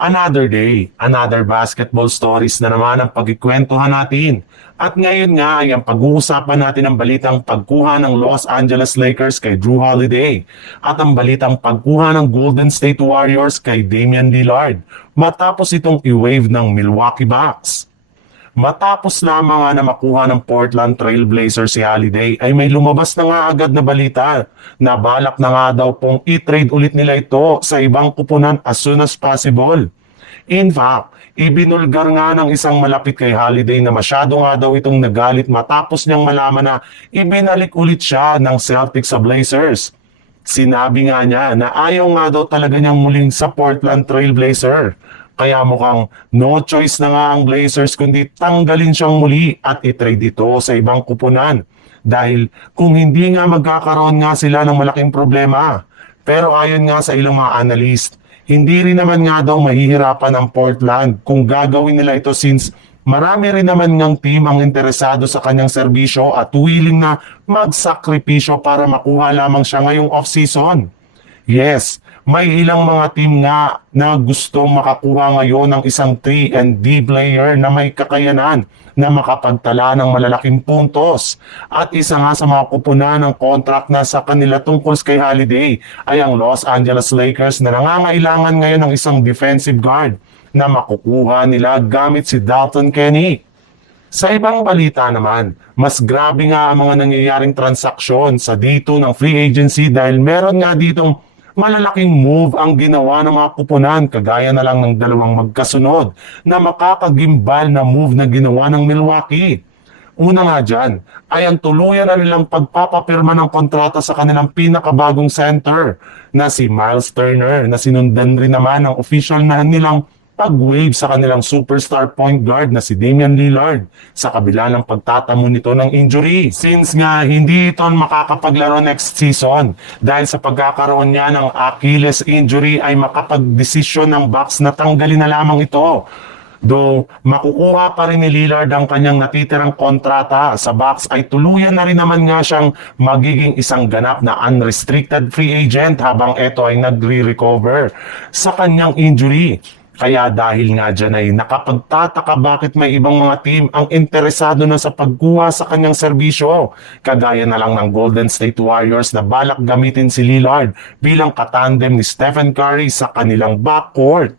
Another day, another basketball stories na naman ang pagkikwentuhan natin. At ngayon nga ay ang pag-uusapan natin ang balitang pagkuha ng Los Angeles Lakers kay Jrue Holiday at ang balitang pagkuha ng Golden State Warriors kay Damian Lillard matapos itong i-wave ng Milwaukee Bucks. Matapos lamang nga na makuha ng Portland Trail Blazers si Holiday ay may lumabas na nga agad na balita na balak na nga daw pong i-trade ulit nila ito sa ibang kupunan as soon as possible. In fact, ibinulgar nga ng isang malapit kay Holiday na masyado nga daw itong nagalit matapos niyang malaman na ibinalik ulit siya ng Celtics sa Blazers. Sinabi nga niya na ayaw nga daw talaga niyang muling sa Portland Trail Blazer. Kaya mukhang no choice na nga ang Blazers kundi tanggalin siyang muli at i-trade ito sa ibang kupunan. Dahil kung hindi nga magkakaroon nga sila ng malaking problema. Pero ayon nga sa ilang mga analyst, hindi rin naman nga daw mahihirapan ang Portland kung gagawin nila ito since marami rin naman ngang team ang interesado sa kanyang serbisyo at willing na magsakripisyo para makuha lamang siya ngayong off-season. Yes, may ilang mga team nga na gustong makakuha ngayon ng isang 3-and-D player na may kakayanan na makapagtala ng malalaking puntos. At isa nga sa mga kupunan ng contract na sa kanila tungkol kay Holiday ay ang Los Angeles Lakers na nangangailangan ngayon ng isang defensive guard na makukuha nila gamit si Dalton Kenny. Sa ibang balita naman, mas grabe nga ang mga nangyayaring transaksyon sa dito ng free agency dahil meron nga ditong malalaking move ang ginawa ng mga kupunan kagaya na lang ng dalawang magkasunod na makakagimbal na move na ginawa ng Milwaukee. Una nga dyan ay ang tuluyan na nilang pagpapapirma ng kontrata sa kanilang pinakabagong center na si Miles Turner na sinundan rin naman ng official na nilang pag-wave sa kanilang superstar point guard na si Damian Lillard sa kabila ng pagtatamo nito ng injury. Since nga hindi ito makakapaglaro next season dahil sa pagkakaroon niya ng Achilles injury ay makapag-desisyon ng Bucks na tanggalin na lamang ito. Though makukuha pa rin ni Lillard ang kanyang natitirang kontrata sa Bucks ay tuluyan na rin naman nga siyang magiging isang ganap na unrestricted free agent habang ito ay nagre-recover sa kanyang injury. Kaya dahil nga dyan ay nakapagtataka bakit may ibang mga team ang interesado na sa pagkuha sa kanyang serbisyo. Kagaya na lang ng Golden State Warriors na balak gamitin si Lillard bilang katandem ni Stephen Curry sa kanilang backcourt.